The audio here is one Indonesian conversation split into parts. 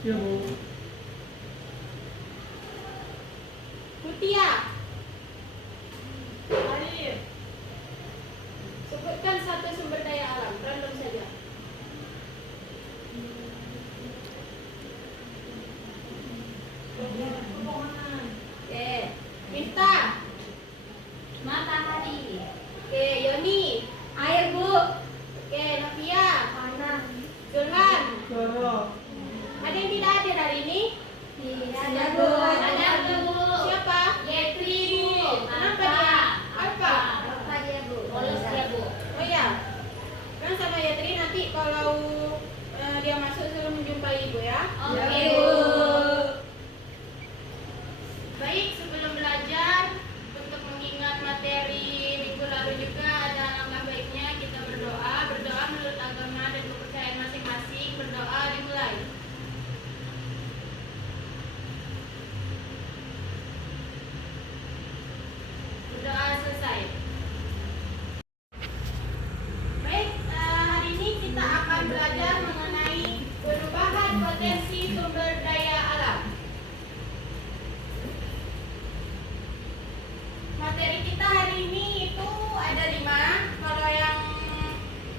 Ya, Bu. Mutia. Arif. Sebutkan satu sumber daya alam, random saja. Pepohonan. Oke. Miftah. Matahari. Oke, Yoni. Air, Bu. Oke, Novia. Panas. Zulhan. Udara. Ada yang tidak hadir hari ini? Ada Bu. Ada Bu. Siapa? Yetri Bu. Kenapa dia? Apa? Apa dia Bu? Bolos dia Bu. Oh ya, kan sama Yatri nanti kalau dia masuk suruh menjumpai Ibu ya. Oke, Bu. Bu. Baik, sebelum belajar untuk mengingat materi minggu lalu juga ada alangkah baiknya kita berdoa. Berdoa menurut agama dan kepercayaan masing-masing. Berdoa dimulai. Berdoa selesai. Baik, hari ini kita akan belajar mengenai perubahan potensi sumber daya alam. Materi kita hari ini itu ada 5. Kalau yang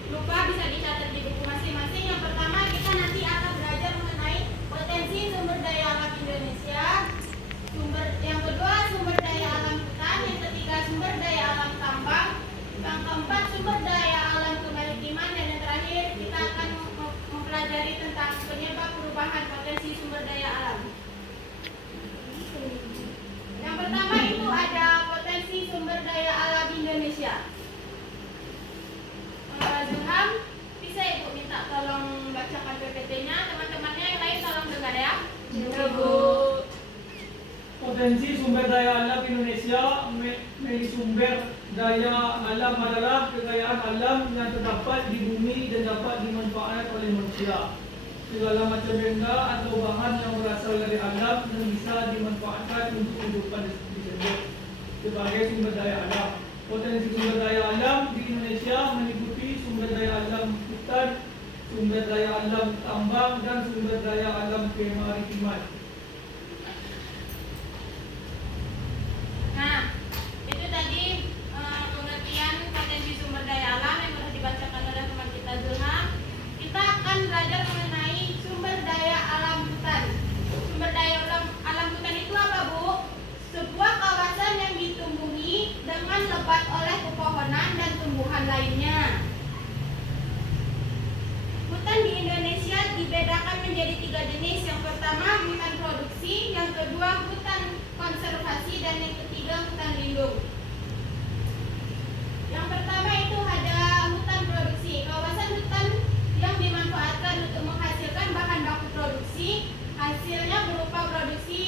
lupa bisa dicatat di buku masing-masing. Yang pertama kita nanti akan belajar mengenai potensi sumber daya alam Indonesia. Yang kedua sumber daya alam hutan. Yang ketiga sumber daya alam tambang. Yang keempat sumber daya alam kemaritiman. Dan yang terakhir kita akan mempelajari tentang penyebab perubahan potensi sumber daya alam. Yang pertama itu ada potensi sumber daya alam Indonesia. Zulham, bisa Ibu minta tolong bacakan PPT-nya. Teman-temannya yang lain tolong dengar ya. Ya Bu. Potensi sumber daya alam Indonesia. Dari sumber daya alam adalah kekayaan alam yang terdapat di bumi dan dapat dimanfaatkan oleh manusia. Segala macam benda atau bahan yang berasal dari alam yang bisa dimanfaatkan untuk kehidupan disebut sebagai sumber daya alam. Potensi sumber daya alam di Indonesia meliputi sumber daya alam hutan, sumber daya alam tambang, dan sumber daya alam kemaritiman. Nah, itu tadi pengertian potensi sumber daya alam yang sudah dibacakan oleh teman kita Zulham. Kita akan belajar mengenai sumber daya alam hutan. Sumber daya alam hutan itu apa, Bu? Sebuah kawasan yang ditumbuhi dengan lebat oleh pepohonan dan tumbuhan lainnya. Hutan di Indonesia dibedakan menjadi 3 jenis. Yang pertama hutan produksi, yang kedua hutan konservasi, dan yang ketiga hutan lindung. Yang pertama itu ada hutan produksi. Kawasan hutan yang dimanfaatkan untuk menghasilkan bahan baku produksi. Hasilnya berupa produksi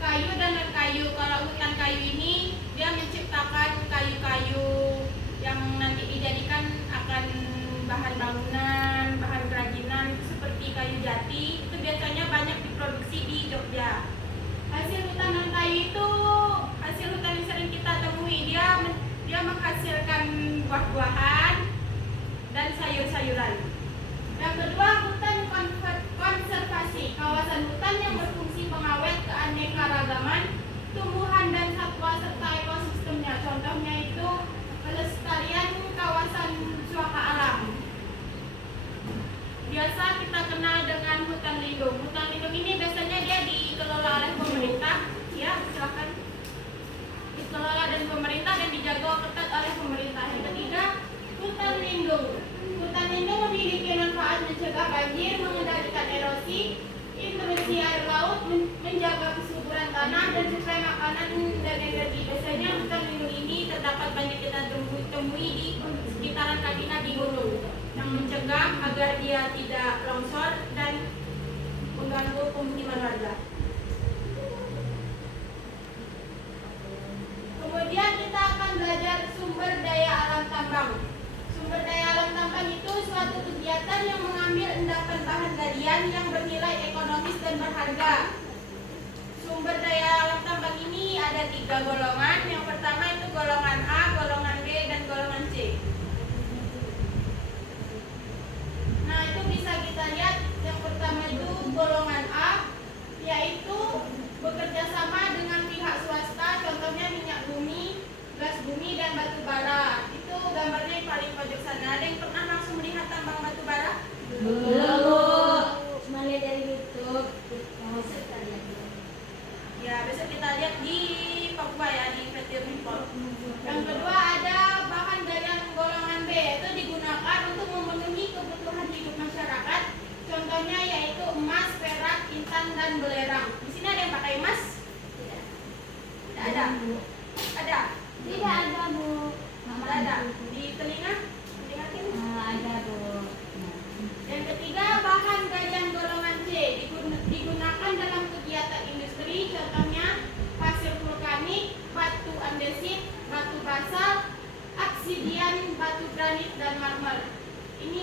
kayu dan non-kayu. Kalau hutan kayu ini dia menciptakan kayu-kayu yang nanti dijadikan akan bahan bangunan, bahan kerajinan seperti kayu jati. Itu biasanya banyak diproduksi di Jogja. Hasil hutan non-kayu itu hasil hutan yang sering kita temui. Dia menghasilkan buah-buahan dan sayur-sayuran. Yang kedua hutan konservasi. Kawasan hutan yang berfungsi pengawet keanekaragaman tumbuhan dan satwa serta ekosistemnya. Contohnya itu pelestarian kawasan suaka alam. Biasa kita kenal dengan hutan lindung. Hutan lindung ini biasanya dia dikelola oleh pemerintah. Ya, silakan. Dikelola dan pemerintah dan dijaga ketat oleh pemerintah. Yang ketiga, hutan lindung. Hutan lindung memiliki manfaat mencegah banjir, mengendalikan erosi, intrusi air laut, menjaga kesuburan tanah, dan suplai makanan dan energi. Biasanya hutan lindung ini terdapat banyak kita temui di sekitaran Kadina di gunung, yang mencegah agar dia tidak longsor dan mengganggu pemukiman warga. Kemudian kita akan belajar sumber daya alam tambang. Sumber daya alam tambang itu suatu kegiatan yang mengambil endapan bahan galian yang bernilai ekonomis dan berharga. Sumber daya alam tambang ini ada 3 golongan. Yang pertama itu golongan A, golongan B, dan golongan C. Nah, itu bisa kita lihat. Yang pertama itu golongan A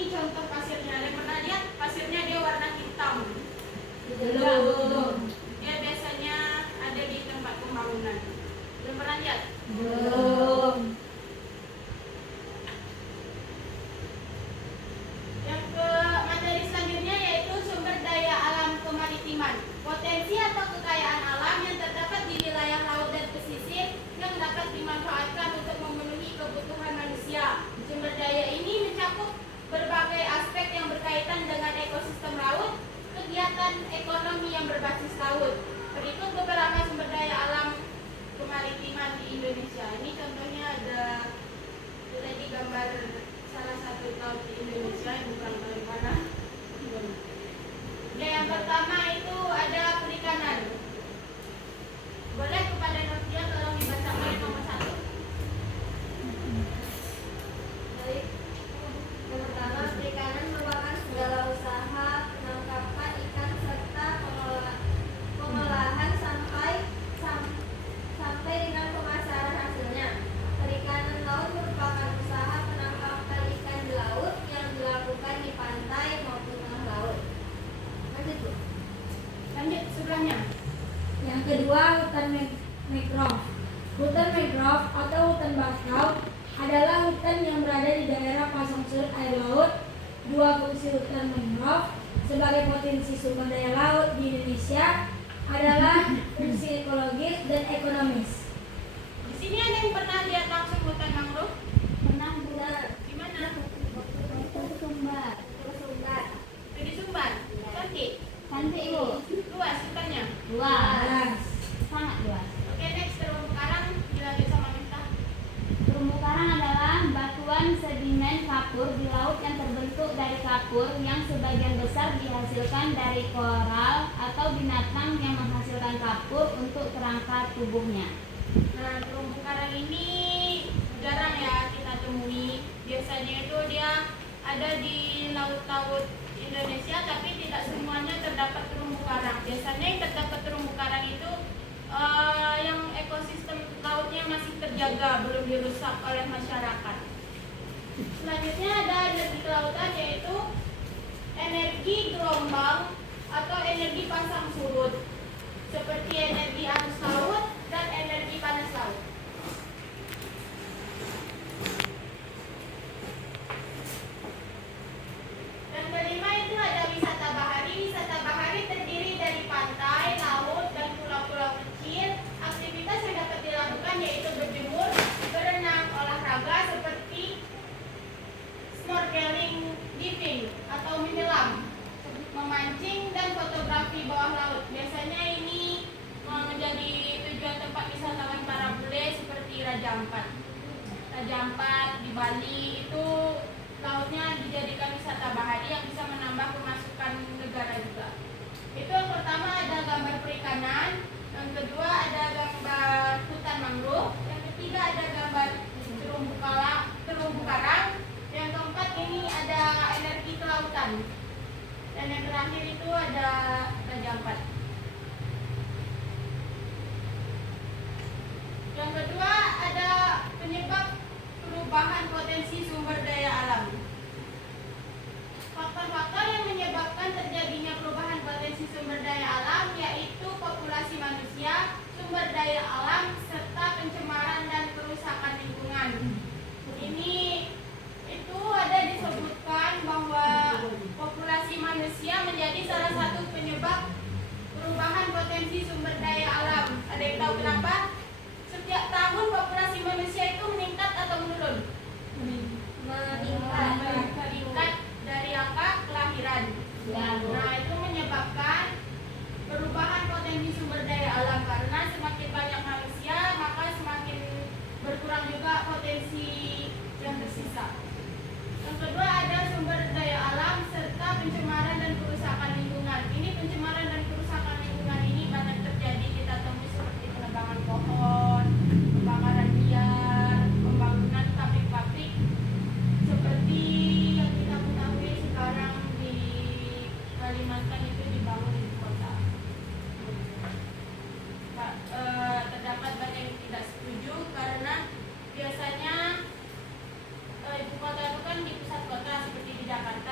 ini contoh pasirnya. Ada yang pernah lihat pasirnya dia warna hitam? Belum. Dia biasanya ada di tempat pembangunan. Belum pernah lihat? Belum. Yang ke materi selanjutnya yaitu sumber daya alam kemaritiman. Potensi atau kekayaan alam yang terdapat di wilayah laut dan pesisir yang dapat dimanfaatkan untuk memenuhi kebutuhan manusia. Sumber daya ini mencakup berbagai aspek yang berkaitan dengan ekosistem laut, kegiatan ekonomi yang berbasis laut. Berikut beberapa sumber daya alam kemaritiman di Indonesia. Ini contohnya ada tadi gambar salah satu laut di Indonesia yang bukan paling mana. Ya, yang pertama itu ada perikanan. Boleh kepada Novia tolong dibacakan nomor 1. Baik. Yang pertama, perikanan merupakan segala usaha penangkapan ikan serta pengolahan sampai dengan pemasaran hasilnya. Perikanan laut merupakan usaha penangkapan ikan di laut yang dilakukan di pantai maupun tengah laut. Lanjut, Bu. Lanjut sebelahnya. Yang kedua, hutan mangrove. Hutan mangrove atau hutan bakau adalah hutan yang berada di daerah pasang surut air laut. Dua fungsi hutan mangrove sebagai potensi sumber daya laut di Indonesia adalah fungsi ekologis dan ekonomis. Di sini ada yang pernah lihat langsung hutan mangrove? Pernah benar. Di mana? Sumbar. Sumbar. Itu di Sumbar. Cantik. Cantik, Bu. Luas hutannya. Luas. Sangat luas. Oke, next terumbu karang dilanjut sama Miftah. Terumbu karang adalah batuan sedimen kapur di laut yang terbentuk dari kapur yang sebagian besar dihasilkan dari koral atau binatang yang menghasilkan kapur untuk kerangka tubuhnya. Nah, terumbu karang ini jarang ya kita temui. Biasanya itu dia ada di laut-laut Indonesia, tapi tidak semuanya terdapat terumbu karang. Biasanya yang terdapat terumbu karang itu yang ekosistem lautnya masih terjaga, belum dirusak oleh masyarakat. Selanjutnya ada energi kelautan, yaitu energi gelombang atau energi pasang surut, seperti energi arus laut dan energi panas laut. Yang kelima itu ada wisata bahari. Wisata bahari terdiri dari pantai, laut, dan pulau-pulau kecil. Aktivitas yang dapat dilakukan yaitu berjemur, berenang, olahraga seperti snorkeling, diving atau menyelam, memancing, dan fotografi bawah laut. Biasanya ini menjadi tujuan tempat wisatawan para bule seperti Raja Ampat. Raja Ampat di Bali itu lautnya dijadikan wisata bahari yang bisa menambah pemasukan negara juga. Itu yang pertama ada gambar perikanan, yang kedua ada gambar hutan mangrove, yang ketiga ada gambar terumbu karang, yang keempat ini ada energi kelautan, dan yang terakhir itu ada Raja Ampat. Yang kedua ada penyebab perubahan potensi sumber daya alam. Faktor-faktor yang menyebabkan terjadinya perubahan potensi sumber daya alam yaitu populasi manusia, sumber daya alam, serta pencemaran dan kerusakan lingkungan. Ini itu ada disebutkan bahwa populasi manusia menjadi salah satu penyebab perubahan potensi sumber daya alam. Ada yang tahu kenapa? Setiap tahun populasi manusia itu meningkat atau menurun? Meningkat dari angka kelahiran. Nah, itu menyebabkan perubahan potensi sumber daya alam, karena semakin banyak manusia maka semakin berkurang juga potensi yang tersisa. Yang kedua ada sumber daya alam serta pencemaran dan kerusakan lingkungan. Ini pencemaran dan kerusakan lingkungan ini banyak terjadi, kita temui seperti penebangan pohon, kebakaran liar, pembangunan pabrik-pabrik seperti yang kita ketahui sekarang di Kalimantan itu dibangun di kota. Terdapat banyak yang tidak setuju karena biasanya ibu kota itu kan di pusat kota seperti di Jakarta.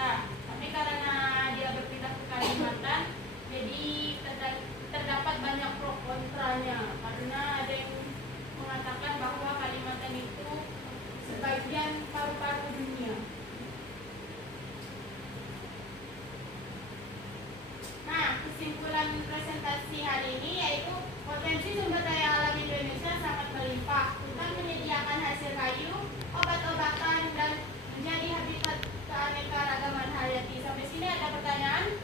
kesimpulan presentasi hari ini yaitu potensi sumber daya alam Indonesia sangat melimpah. Hutan menyediakan hasil kayu, obat-obatan, dan menjadi habitat keanekaragaman hayati. Sampai sini ada pertanyaan?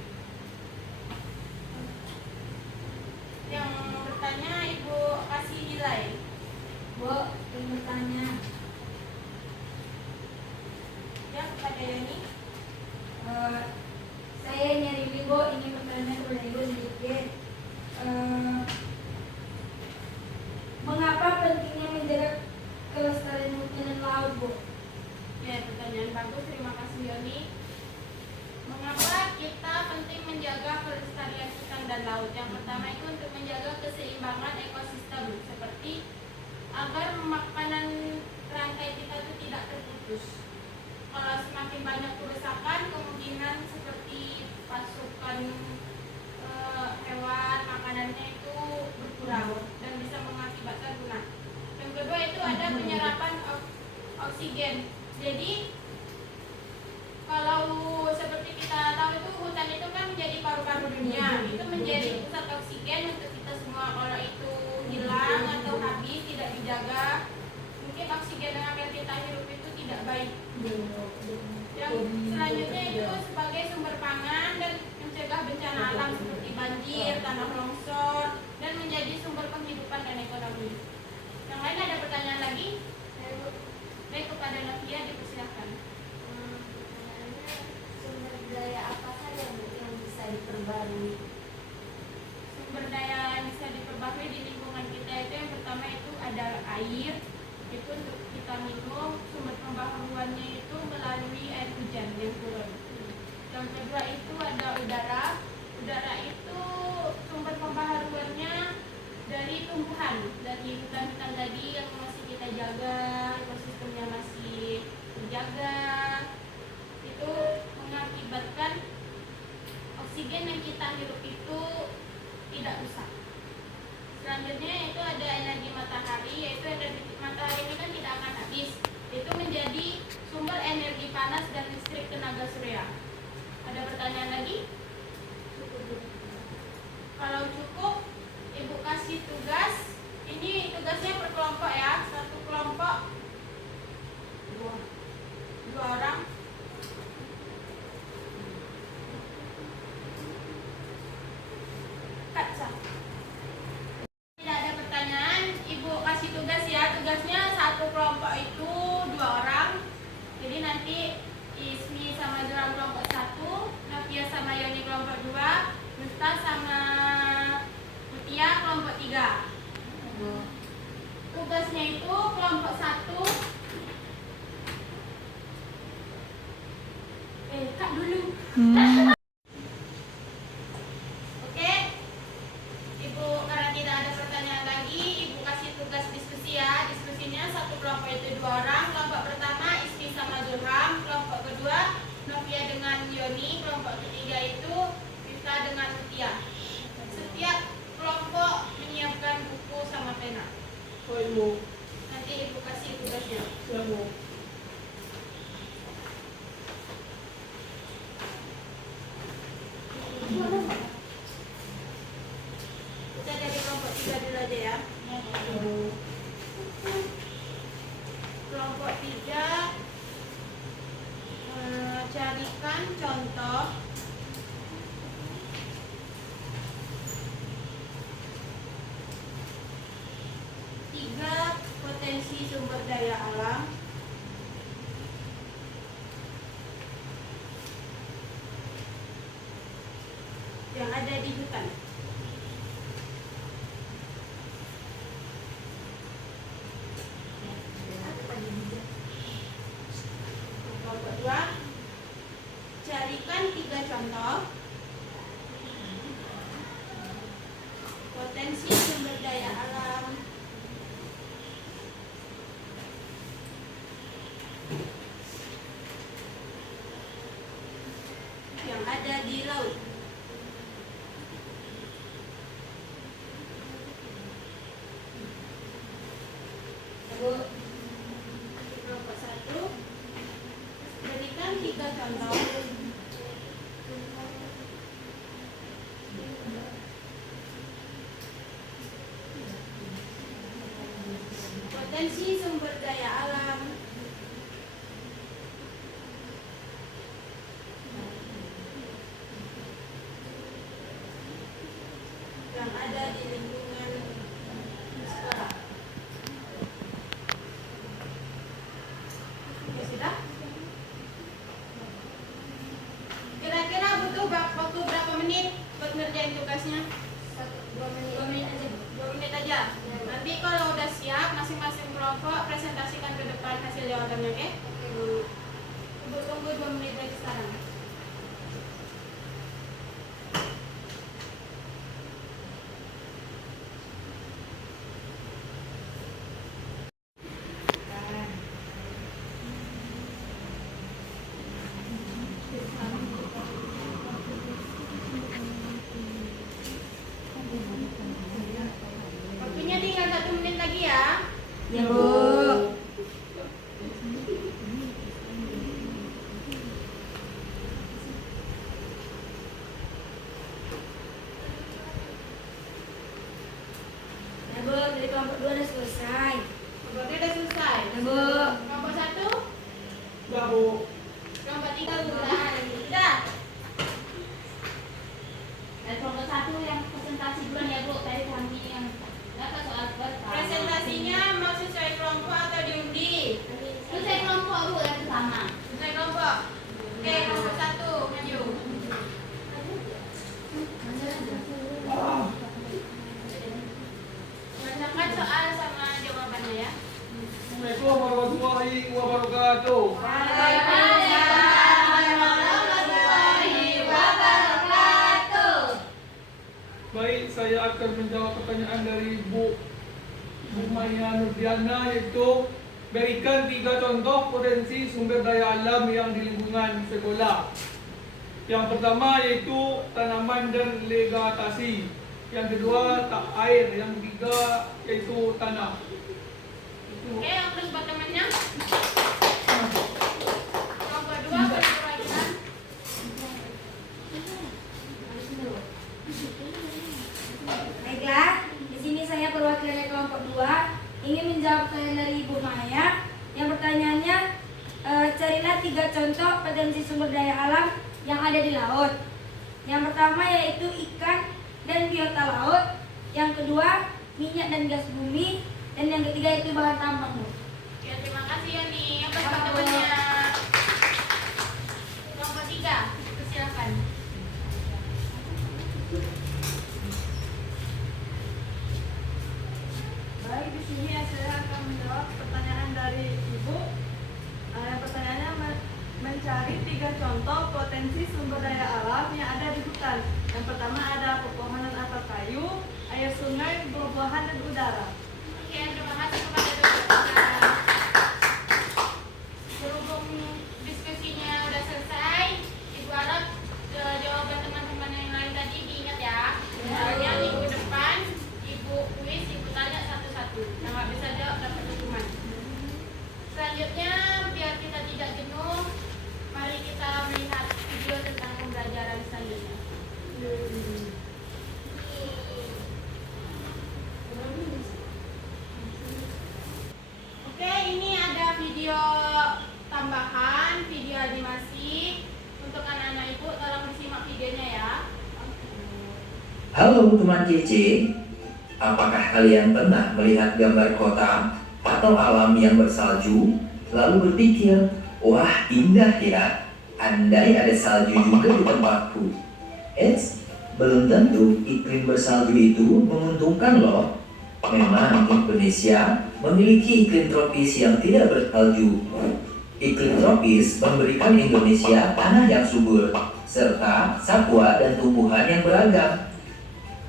Yang bertanya Ibu kasih nilai. Bu, yang bertanya. Ya, kepada Yani. Saya nyari Bu, ini pertanyaan kepada Ibu sedikit. Mengapa pentingnya menjaga kelestarian hutan dan laut, Bu? Ya, pertanyaan bagus. Terima kasih Yoni. Mengapa kita penting menjaga kelestarian hutan dan laut? Yang pertama itu untuk menjaga keseimbangan ekosistem, seperti agar makanan rantai kita itu tidak terputus. Kalau semakin banyak kerusakan, kemungkinan seperti pasokan hewan makanannya itu berkurang dan bisa mengakibatkan punah. Yang kedua itu ada penyerapan oksigen. Jadi kalau seperti kita tahu itu hutan itu kan menjadi paru-paru dunia, itu menjadi pusat oksigen untuk kita semua. Kalau itu hilang atau habis, tidak dijaga, mungkin oksigen yang akan kita hirup itu tidak baik. Yang selanjutnya itu sebagai sumber pangan dan mencegah bencana alam seperti banjir, tanah longsor, dan menjadi sumber penghidupan dan ekonomi. Yang lain ada pertanyaan lagi? Baik, kepada Novia dipersilakan. Sumber daya apa saja Bu yang bisa diperbarui? Sumber daya yang bisa diperbarui di lingkungan kita itu yang pertama itu ada air, itu untuk kita minum. Sumber pembaharuannya itu melalui air hujan yang turun. Yang kedua itu ada udara. Udara itu sumber pembaharuannya dari tumbuhan, dari hutan-hutan tadi yang masih kita jaga, ekosistemnya masih terjaga, itu mengakibatkan oksigen yang kita hirup itu tidak rusak. Selanjutnya itu ada energi matahari, yaitu energi matahari ini kan tidak akan habis. Itu menjadi sumber energi panas dan listrik tenaga surya. Ada pertanyaan lagi? Kalau cukup, Ibu kasih tugas. Ini tugasnya per kelompok ya. Satu kelompok dua orang. Kaca. Tidak ada pertanyaan, Ibu kasih tugas ya. Tugasnya satu kelompok itu 2 orang. Jadi nanti Ismi sama Zuram kelompok 1, Novia sama Yoni kelompok 2, Nusta sama Mutia kelompok 3. Tugasnya itu kelompok 1. Kak dulu. Oke. Ibu, karena tidak ada pertanyaan lagi, Ibu kasih tugas diskusi ya. Diskusinya satu kelompok itu 2 orang. Kelompok pertama Ismi sama Zulham, kelompok kedua Novia dengan Yoni, kelompok ketiga itu Vita dengan Mutia. Setiap kelompok menyiapkan buku sama pena. Oh Ibu, Nanti Ibu kasih tugasnya. siap Bu. Kita dari kelompok 3 dulu aja ya. Kelompok 3 carikan contoh tiga potensi sumber daya alam yang ada di hutan. Kelompok 2 carikan 3 contoh potensi sumber daya alam yang ada di laut. Bu, Kelompok 1 berikan 3 contoh Potensi sumber daya alam. Yang ada di lingkungan sekolah. Ya sudah. Kira-kira butuh waktu berapa menit buat ngerjain tugasnya? 2 menit aja. 2 menit aja. Nanti kalau udah siap, masing-masing kelompok presentasikan ke depan hasil jawabannya, oke? Tunggu 2 menit dari sekarang. Waktunya tinggal 1 menit lagi ya. Ya, Bu. Ya, Bu, dari kelompok 2 udah selesai. Berarti udah selesai. Ya, Bu. Kelompok 1, Enggak, Bu. kelompok 3 udah. Sudah. Dan kelompok 1 yang presentasi duluan ya Bu, tadi kami yang dapat soal pertama. Presentasinya mau sesuai kelompok atau diundi? Itu saya kelompok Bu yang pertama. Sesuai kelompok. Oke, kelompok 1 maju. Bacakan soal sama jawabannya ya. Assalamualaikum warahmatullahi wabarakatuh. Baik, saya akan menjawab pertanyaan dari Bu Maya Nurdiana, yaitu berikan 3 contoh potensi sumber daya alam yang di lingkungan sekolah. Yang pertama yaitu tanaman dan vegetasi. Yang kedua air. Yang ketiga yaitu tanah. Oke, yang terus buat temannya. Kelompok 2 berkira-kira. Baiklah, di sini saya perwakilan dari kelompok 2 ingin menjawab pertanyaan dari Ibu Maya. Yang pertanyaannya, carilah 3 contoh potensi sumber daya alam yang ada di laut. Yang pertama yaitu ikan dan biota laut. Yang kedua, minyak dan gas bumi. Dan yang ketiga itu bahan tambang, Bu. Ya, terima kasih Yani. Apa buat temannya? Kelompok 3, silakan. Baik, di sini saya akan menjawab pertanyaan dari Ibu. Pertanyaannya mencari 3 contoh potensi sumber daya alam yang ada di hutan. Yang pertama ada pepohonan atau kayu, air sungai, buah-buahan dan udara. Oke, terima kasih kepada dokter. Berhubung diskusinya udah selesai, Ibu harap jawaban teman-teman yang lain tadi diingat ya. Misalnya minggu depan Ibu kuis, Ibu tanya satu-satu. Yang nggak bisa jawab dapat hukuman. Selanjutnya, biar kita tidak jenuh, mari kita melihat video tentang pembelajaran selanjutnya. Oke, ini ada video tambahan, video animasi untuk anak-anak Ibu. Tolong disimak videonya ya. Halo teman kece, apakah kalian pernah melihat gambar kota atau alam yang bersalju, lalu berpikir, wah indah ya, andai ada salju juga di tempatku. Eits, belum tentu iklim bersalju itu menguntungkan loh. Memang Indonesia memiliki iklim tropis yang tidak bersalju. Iklim tropis memberikan Indonesia tanah yang subur, serta satwa dan tumbuhan yang beragam.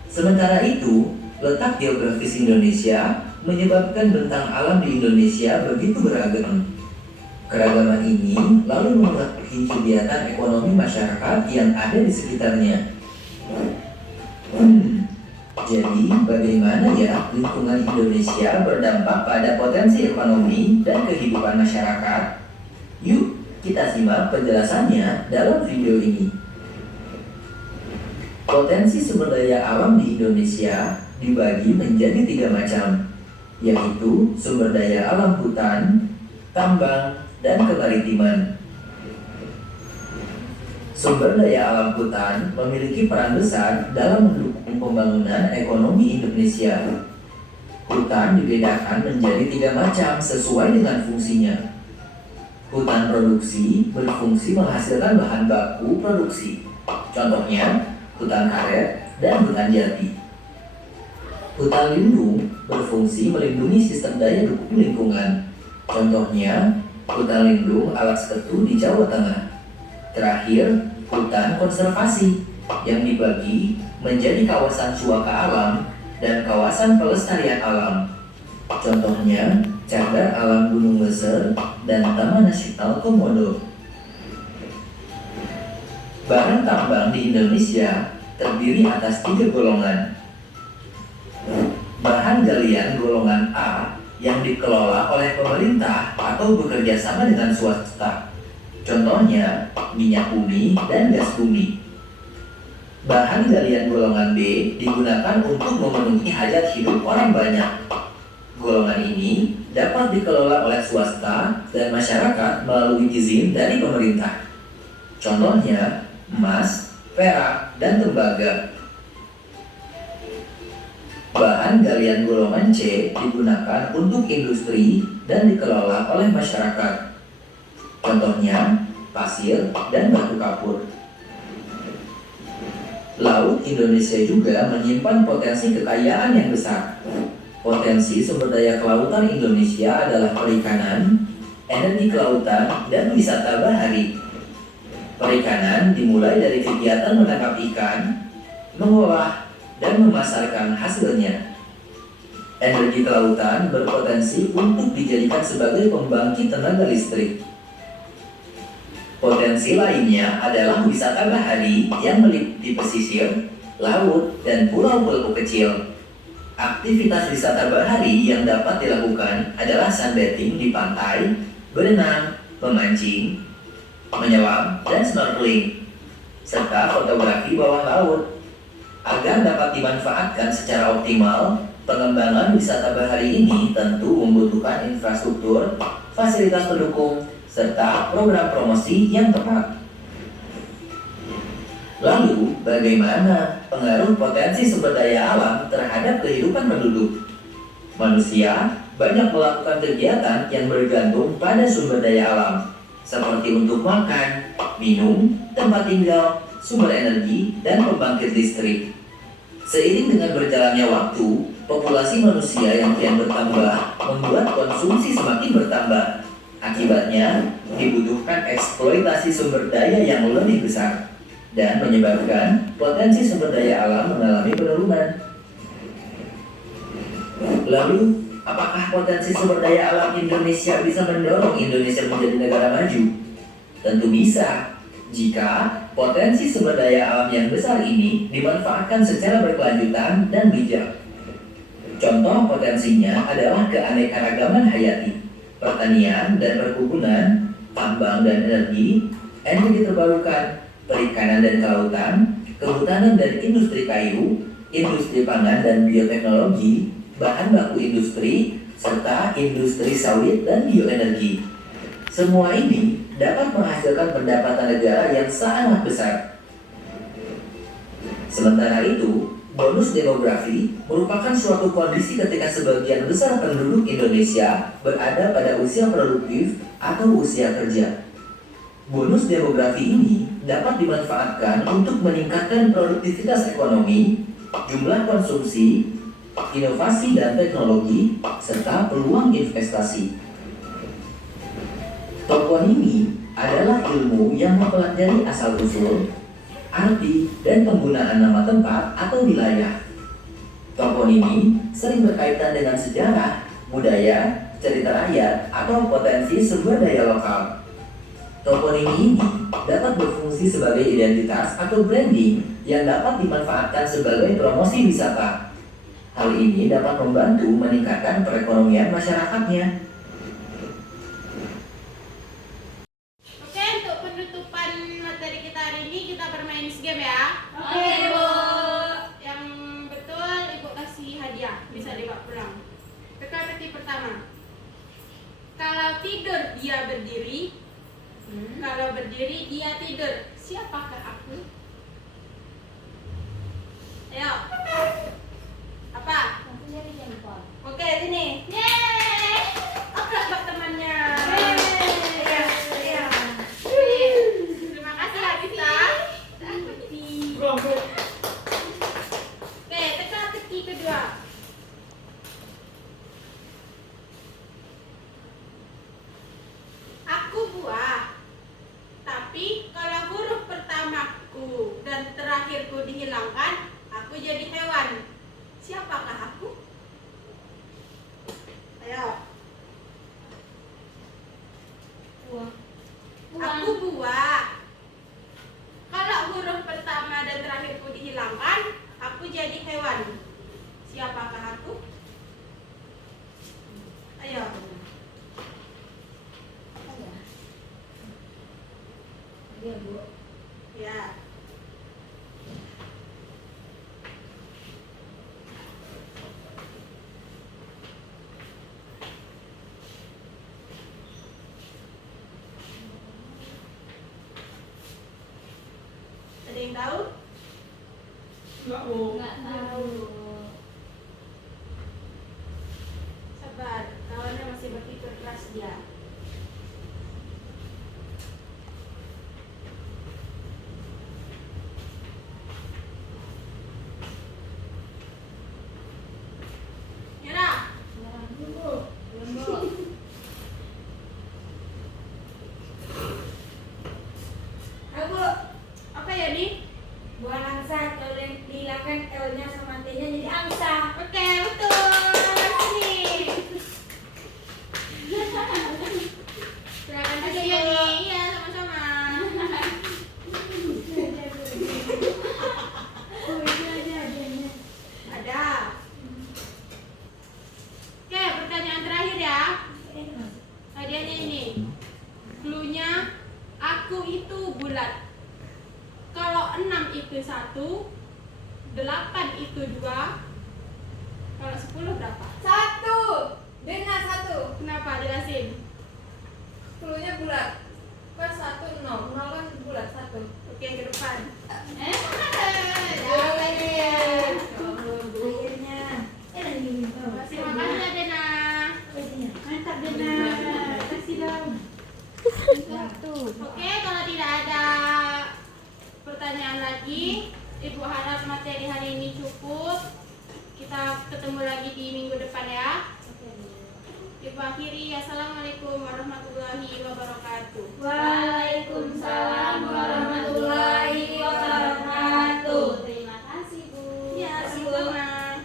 Sementara itu, letak geografis Indonesia menyebabkan bentang alam di Indonesia begitu beragam. Keragaman ini lalu mempengaruhi kegiatan ekonomi masyarakat yang ada di sekitarnya. Jadi bagaimana ya lingkungan Indonesia berdampak pada potensi ekonomi dan kehidupan masyarakat? Yuk, kita simak penjelasannya dalam video ini. Potensi sumber daya alam di Indonesia dibagi menjadi 3 macam. yaitu sumber daya alam hutan, tambang, dan kemaritiman. Sumber daya alam hutan memiliki peran besar dalam mendukung pembangunan ekonomi Indonesia. Hutan dibedakan menjadi 3 macam sesuai dengan fungsinya. Hutan produksi berfungsi menghasilkan bahan baku produksi. Contohnya, hutan karet dan hutan jati. Hutan lindung berfungsi melindungi sistem daya dukung lingkungan. Contohnya, hutan lindung Alas Ketu di Jawa Tengah. Terakhir, hutan konservasi yang dibagi menjadi kawasan suaka alam dan kawasan pelestarian alam. Contohnya, Cagar Alam Gunung Leser dan Taman Nasional Komodo. Barang tambang di Indonesia terdiri atas 3 golongan. Bahan galian golongan A yang dikelola oleh pemerintah atau bekerja sama dengan swasta. Contohnya, minyak bumi dan gas bumi. Bahan galian golongan B digunakan untuk memenuhi hajat hidup orang banyak. Golongan ini dapat dikelola oleh swasta dan masyarakat melalui izin dari pemerintah. Contohnya, emas, perak, dan tembaga. Bahan galian golongan C digunakan untuk industri dan dikelola oleh masyarakat. Contohnya, pasir dan batu kapur. Laut Indonesia juga menyimpan potensi kekayaan yang besar. Potensi sumber daya kelautan Indonesia adalah perikanan, energi kelautan, dan wisata bahari. Perikanan dimulai dari kegiatan menangkap ikan, mengolah, dan memasarkan hasilnya. Energi kelautan berpotensi untuk dijadikan sebagai pembangkit tenaga listrik. Potensi lainnya adalah wisata bahari yang meliputi pesisir, laut, dan pulau-pulau kecil. Aktivitas wisata bahari yang dapat dilakukan adalah sunbathing di pantai, berenang, memancing, menyelam, dan snorkeling, serta fotografi bawah laut. Agar dapat dimanfaatkan secara optimal, pengembangan wisata bahari ini tentu membutuhkan infrastruktur, fasilitas pendukung, serta program promosi yang tepat. Lalu, bagaimana pengaruh potensi sumber daya alam terhadap kehidupan penduduk? Manusia banyak melakukan kegiatan yang bergantung pada sumber daya alam, seperti untuk makan, minum, tempat tinggal, sumber energi, dan pembangkit listrik. Seiring dengan berjalannya waktu, populasi manusia yang kian bertambah membuat konsumsi semakin bertambah. Akibatnya, dibutuhkan eksploitasi sumber daya yang lebih besar dan menyebabkan potensi sumber daya alam mengalami penurunan. Lalu, apakah potensi sumber daya alam Indonesia bisa mendorong Indonesia menjadi negara maju? Tentu bisa, jika potensi sumber daya alam yang besar ini dimanfaatkan secara berkelanjutan dan bijak. Contoh potensinya adalah keanekaragaman hayati, pertanian dan perkebunan, tambang dan energi terbarukan, perikanan dan kelautan, kehutanan dan industri kayu, industri pangan dan bioteknologi, bahan baku industri, serta industri sawit dan bioenergi. Semua ini dapat menghasilkan pendapatan negara yang sangat besar. Sementara itu, bonus demografi merupakan suatu kondisi ketika sebagian besar penduduk Indonesia berada pada usia produktif atau usia kerja. Bonus demografi ini dapat dimanfaatkan untuk meningkatkan produktivitas ekonomi, jumlah konsumsi, inovasi dan teknologi, serta peluang investasi. Toponimi adalah ilmu yang mempelajari asal-usul, arti, dan penggunaan nama tempat atau wilayah. Toponimi sering berkaitan dengan sejarah, budaya, cerita rakyat, atau potensi sumber daya lokal. Toponimi ini dapat berfungsi sebagai identitas atau branding yang dapat dimanfaatkan sebagai promosi wisata. Hal ini dapat membantu meningkatkan perekonomian masyarakatnya. Oke, untuk penutupan materi kita hari ini kita bermain game ya. Oke, Bu. Yang betul Ibu kasih hadiah, bisa dibawa pulang. Teka-teki seperti pertama. Kalau tidur dia berdiri, kalau berdiri dia tidur. Siapakah aku? Ayo. Apa? Langsung dari jempol. Oke, sini. Yeay. Aplaus buat temannya. Iya. Terima kasih Agita. Bro, Oke, teka-teki kedua. Aku buah. Tapi kalau huruf pertamaku dan terakhirku dihilangkan, aku jadi hewan. Siapakah aku? Ayo. Aku buah. Kalau huruf pertama dan terakhirku dihilangkan, aku jadi hewan. Siapakah aku? Ayo. Iya, Bu. Ya. Ada yang tahu? enggak Bu. Nggak tahu. Sabar, kawannya masih berpikir keras dia. Nyerah. Nyerah dulu. Belum, Bu. Aku Apa ya nih? buah angsa, kalau yang dihilangkan L-nya sama T-nya jadi angsa. Oke, betul. Sini. Silakan aja ya nih. Iya, sama-sama. Ada. Oke, pertanyaan terakhir ya. Hadiahnya ini. Cluenya, aku itu bulat. Kalau 6 itu 1, 8 itu 2, kalau 10 berapa? 1. Dena 1. Kenapa? Jelasin. Cluenya bulat. Kan 1 0. 0 kan bulat 1. Oke, ke depan. Akhirnya. Lagi minta. Terima kasih Dena. Mantap, Dena. Kasih dong. Oke, kalau tidak ada pertanyaan lagi, Ibu harap materi hari ini cukup. Kita ketemu lagi di minggu depan ya. Ibu akhiri, assalamualaikum warahmatullahi wabarakatuh. Waalaikumsalam warahmatullahi wabarakatuh. Terima kasih, Bu. Ya, sama-sama.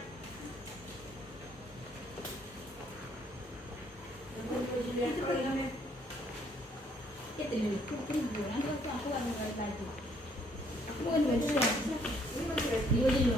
Itu dulu. Nanti waktu aku ambil balik baju. Aku bukan baju ya. Ini masih Di baju dulu.